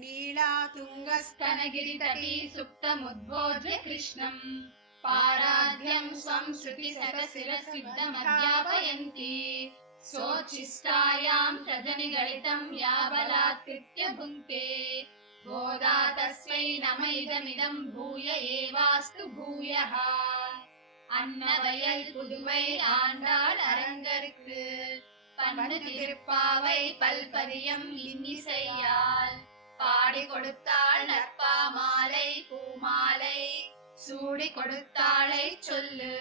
नीलातुङ्गस्तनगिरितटी सुप्तमुद्बोध्य कृष्णम् पाराध्यं स्वं श्रुतिशतशिरसिद्धमध्यापयन्ती सोच्छिष्टायां सजनिगलितं या बलात्कृत्य भुङ्क्ते गोदा तस्मै नम इदमिदं भूय एवास्तु भूयः அன்னவயல் புதுவை ஆண்டாள் அரங்கற்கு பண்டு திருப்பாவை பல்பதியம் இன்னிசையால் பாடி கொடுத்தாள் நற்பா மாலை பூமாலை சூடி கொடுத்தாளை சொல்லு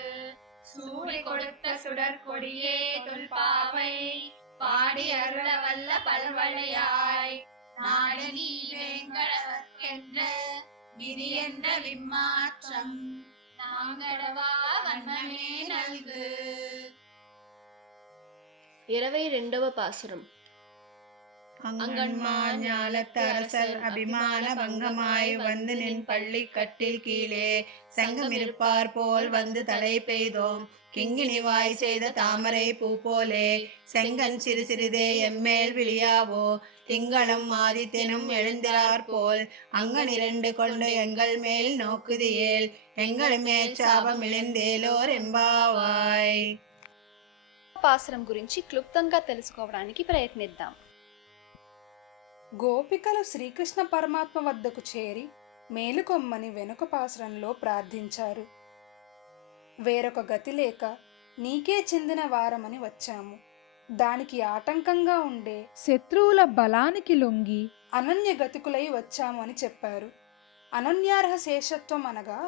சூடி கொடுத்த சுடற்கொடியே தொல்பாவை பாடி அருள வல்ல பல்வளையாய் நாடு நீ வேங்கடவர்க்கென்ற விதி என்ற விம்மாற்றம் நாங்கடவா வண்ணமே நல்கு. 22వ பாசுரம். அங்கன்மான் ஞாலத்து அரசர் அபிமான பங்கமாய் வந்து நின் பள்ளி கட்டில் கீழே சங்கமிருப்பார் போல் வந்து தலை பெய்தோம் கிங்கினிவாய் செய்த தாமரை பூ போலே செங்கன் சிறு சிறிதே எம்மேல் விழியாவோ திங்களும் ஆதித்தனும் எழுந்திரார் போல் அங்கன் 2 கொண்டு எங்கள் மேல் நோக்குதியேல் எங்களுமே சாபம் இழிந்தேலோர் ఎంబావాయ్. పాసురం గురించి క్లుప్తంగా తెలుసుకోవడానికి ప్రయత్నిద్దాం. గోపికలు శ్రీకృష్ణ పరమాత్మ వద్దకు చేరి మేలుకొమ్మని వెనుక పాసురంలో ప్రార్థించారు. వేరొక గతి లేక నీకే చెందిన వారమని వచ్చాము. దానికి ఆటంకంగా ఉండే శత్రువుల బలానికి లొంగి అనన్య గతికులై వచ్చాము అని చెప్పారు. అనన్యార్హ శేషత్వం అనగా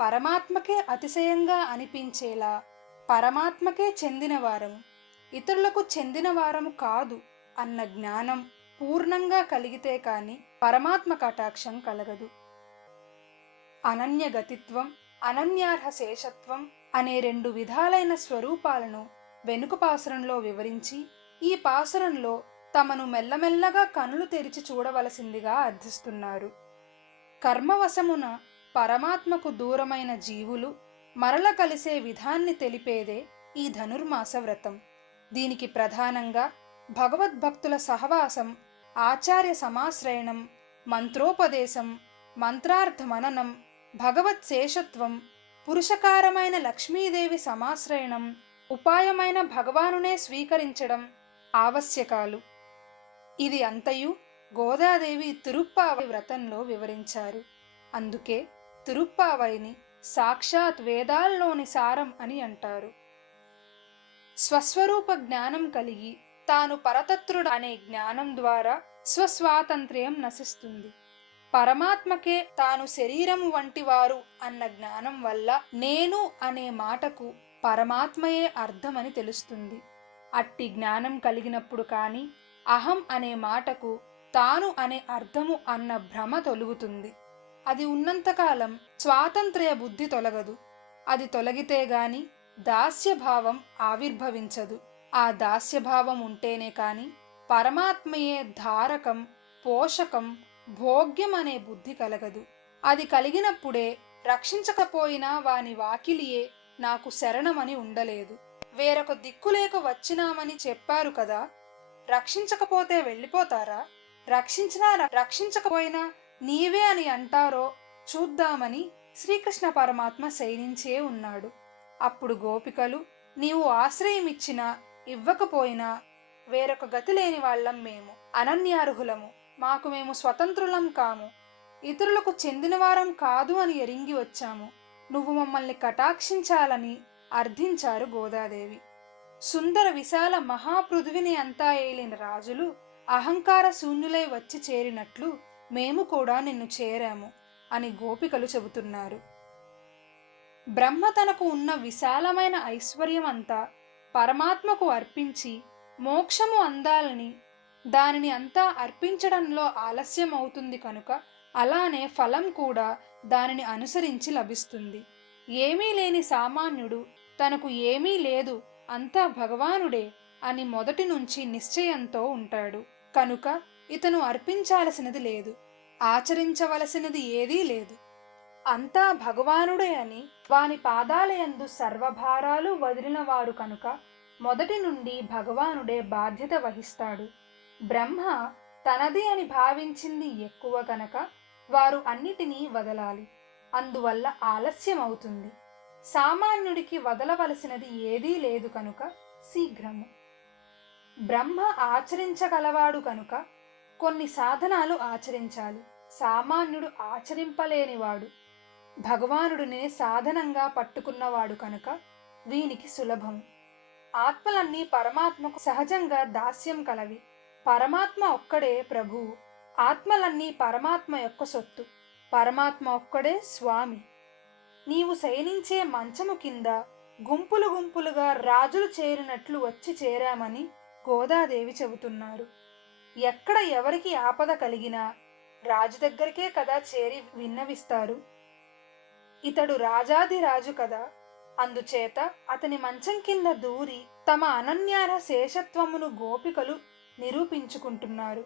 పరమాత్మకే అతిశయంగా అనిపించేలా పరమాత్మకే చెందిన వారము, ఇతరులకు చెందిన వారము కాదు అన్న జ్ఞానం పూర్ణంగా కలిగితే కాని పరమాత్మ కటాక్షం కలగదు. అనన్య గతిత్వం, అనన్యార్హ శేషత్వం అనే 2 విధాలైన స్వరూపాలను వెనుక పాసురంలో వివరించి ఈ పాసురంలో తమను మెల్లమెల్లగా కనులు తెరిచి చూడవలసిందిగా అర్థిస్తున్నారు. కర్మవశమున పరమాత్మకు దూరమైన జీవులు మరల కలిసే విధాన్ని తెలిపేదే ఈ ధనుర్మాస వ్రతం. దీనికి ప్రధానంగా భగవద్భక్తుల సహవాసం, ఆచార్య సమాశ్రయణం, మంత్రోపదేశం, మంత్రార్థ మననం, భగవత్ శేషత్వం, పురుషకారమైన లక్ష్మీదేవి సమాశ్రయణం, ఉపాయమైన భగవానునే స్వీకరించడం ఆవశ్యకాలు. ఇది అంతయు గోదాదేవి తిరుప్పావై వ్రతంలో వివరించారు. అందుకే తిరుప్పావైని సాక్షాత్ వేదాల్లోని సారం అని అంటారు. స్వస్వరూప జ్ఞానం కలిగి తాను పరతత్రుడు అనే జ్ఞానం ద్వారా స్వస్వాతంత్ర్యం నశిస్తుంది. పరమాత్మకే తాను శరీరము వంటివారు అన్న జ్ఞానం వల్ల నేను అనే మాటకు పరమాత్మయే అర్థమని తెలుస్తుంది. అట్టి జ్ఞానం కలిగినప్పుడు కాని అహం అనే మాటకు తాను అనే అర్థము అన్న భ్రమ తొలుగుతుంది. అది ఉన్నంతకాలం స్వాతంత్ర్య బుద్ధి తొలగదు. అది తొలగితే గాని దాస్యభావం ఆవిర్భవించదు. ఆ దాస్యభావం ఉంటేనే కాని పరమాత్మయే ధారకం, పోషకం, భోగ్యం అనే బుద్ధి కలగదు. అది కలిగినప్పుడే రక్షించకపోయినా వాని వాకిలియే నాకు శరణమని ఉండలేదు. వేరొక దిక్కులేక వచ్చినామని చెప్పారు కదా, రక్షించకపోతే వెళ్ళిపోతారా? రక్షించినా రక్షించకపోయినా నీవే అని అంటారో చూద్దామని శ్రీకృష్ణ పరమాత్మ శయనించే ఉన్నాడు. అప్పుడు గోపికలు నీవు ఆశ్రయమిచ్చినా ఇవ్వకపోయినా వేరొక గతి లేని వాళ్ళం మేము, అనన్యార్హులము, మాకు మేము స్వతంత్రులం కాము, ఇతరులకు చెందినవారం కాదు అని ఎరింగి వచ్చాము. నువ్వు మమ్మల్ని కటాక్షించాలని అర్థించారు గోదాదేవి. సుందర విశాల మహాపృథువిని అంతా ఏలిన రాజులు అహంకార శూన్యులై వచ్చి చేరినట్లు మేము కూడా నిన్ను చేరాము అని గోపికలు చెబుతున్నారు. బ్రహ్మ తనకు ఉన్న విశాలమైన ఐశ్వర్యం అంతా పరమాత్మకు అర్పించి మోక్షము అందాలని దానిని అంతా అర్పించడంలో ఆలస్యం అవుతుంది కనుక అలానే ఫలం కూడా దానిని అనుసరించి లభిస్తుంది. ఏమీ లేని సామాన్యుడు తనకు ఏమీ లేదు, అంతా భగవానుడే అని మొదటి నుంచి నిశ్చయంతో ఉంటాడు. కనుక ఇతను అర్పించాల్సినది లేదు, ఆచరించవలసినది ఏదీ లేదు. అంతా భగవానుడే అని వాని పాదాలయందు సర్వభారాలు వదిలినవాడు కనుక మొదటి నుండి భగవానుడే బాధ్యత వహిస్తాడు. బ్రహ్మ తనది అని భావించింది ఎక్కువ కనుక వారు అన్నిటినీ వదలాలి. అందువల్ల ఆలస్యం అవుతుంది. సామాన్యుడికి వదలవలసినది ఏదీ లేదు కనుక శీఘ్రము. బ్రహ్మ ఆచరించగలవాడు కనుక కొన్ని సాధనాలు ఆచరించాలి. సామాన్యుడు ఆచరింపలేనివాడు. భగవానుడినే సాధనంగా పట్టుకున్నవాడు కనుక వీనికి సులభం. ఆత్మలన్నీ పరమాత్మకు సహజంగా దాస్యం కలవి. పరమాత్మ ఒక్కడే ప్రభువు. ఆత్మలన్నీ పరమాత్మ యొక్క సొత్తు. పరమాత్మ ఒక్కడే స్వామి. నీవు శయనించే మంచము కింద గుంపులు గుంపులుగా రాజులు చేరినట్లు వచ్చి చేరామని గోదాదేవి చెబుతున్నారు. ఎక్కడ ఎవరికి ఆపద కలిగినా రాజు దగ్గరికే కదా చేరి విన్నవిస్తారు. ఇతడు రాజాధిరాజు కదా, అందుచేత అతని మంచం కింద దూరి తమ అనన్యార శేషత్వమును గోపికలు నిరూపించుకుంటున్నారు.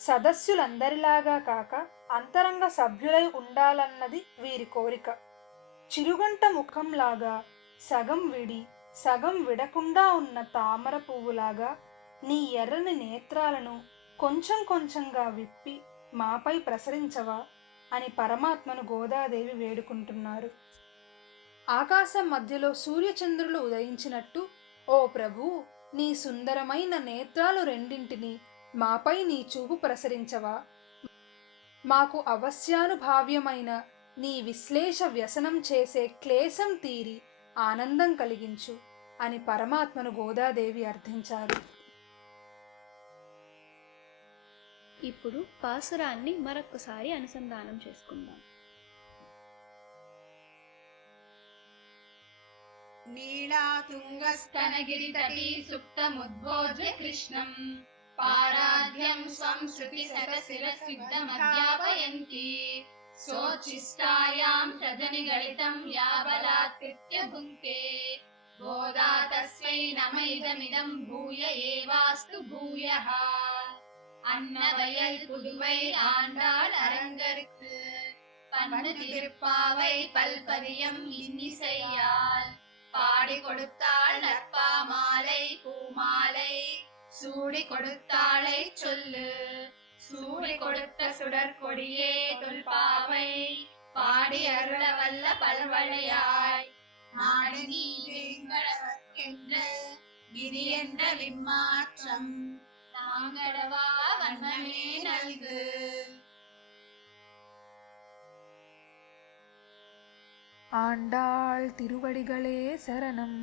సదస్సులందరిలాగా కాక అంతరంగ సభ్యులై ఉండాలన్నది వీరి కోరిక. చిరుగంట ముఖంలాగా సగం విడి సగం విడకుండా ఉన్న తామర పువ్వులాగా నీ ఎర్రని నేత్రాలను కొంచెం కొంచెంగా విప్పి మాపై ప్రసరించవా అని పరమాత్మను గోదాదేవి వేడుకుంటున్నారు. ఆకాశం మధ్యలో సూర్యచంద్రులు ఉదయించినట్టు ఓ ప్రభూ, నీ సుందరమైన నేత్రాలు రెండింటిని మాపై నీ చూపు ప్రసరించవా. మాకు అవశ్యానుభావ్యమైన నీ విశ్లేష వ్యసనం చేసే క్లేశం తీరి ఆనందం కలిగించు అని పరమాత్మను గోదాదేవి అర్థించారు. ఇప్పుడు పాసురాన్ని మరొక్కసారి అనుసంధానం చేసుకుందాం. स्तनगिरितटी सुप्तमुद्बोध्य कृष्णं पाराध्यं स्वं श्रुतिसरसिरसिद्धमध्यापयन्ती सोच्छिष्टायां सजनिगलितं या बलात्कृत्य भुङ्क्ते गोदा तस्मै नम इदमिदं भूय एवास्तु भूयः அன்னவயல் புதுவை ஆண்டாள் அரங்கற்கு பண்ணு திருப்பாவை பல்பதியம் இன்னிசையால் பாடி கொடுத்தாள் நற்பா மாலை பூமாலை சூடி கொடுத்தாளை சொல்லு சூடி கொடுத்த சுடற்கொடியே தொல்பாவை பாடி அருள வல்ல பல்வளையாய் நாடு நீ வேங்கடவர்க்கென்ற விதி என்ற விம்மாற்றம் நாங்கடவா வண்ணமே நல்கு. ஆண்டாள் திருவடிகளே சரணம்.